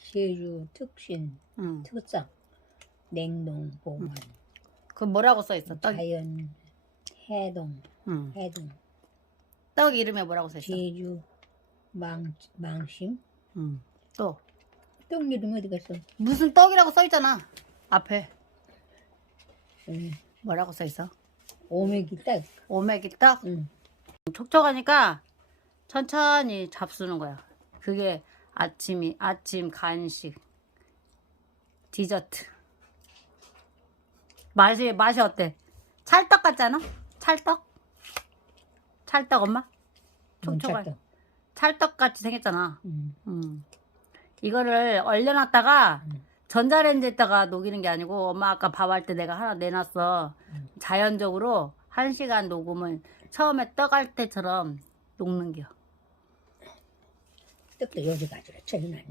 제주 특신 응. 특성 냉동 보관 그 뭐라고 써 있어? 떡. 자연 해동 응. 해동 떡 이름에 뭐라고 써 있어? 제주 망 망심 응. 또 떡 이름 어디 갔어? 무슨 떡이라고 써 있잖아. 앞에 응. 뭐라고 써 있어? 오메기 떡. 오메기 떡. 응. 촉촉하니까 천천히 잡수는 거야. 그게 아침이 아침 간식 디저트. 맛이 맛이 어때? 찰떡 같잖아? 찰떡? 찰떡 엄마? 촉촉한 찰떡. 찰떡 같이 생겼잖아. 응. 음. 이거를 얼려놨다가 음. 전자레인지에다가 녹이는 게 아니고 엄마 아까 밥 할 때 내가 하나 내놨어. 음. 자연적으로 한 시간 녹으면 처음에 떡 할 때처럼 녹는 겨. 떡도 요지 가지고 쳐놨네.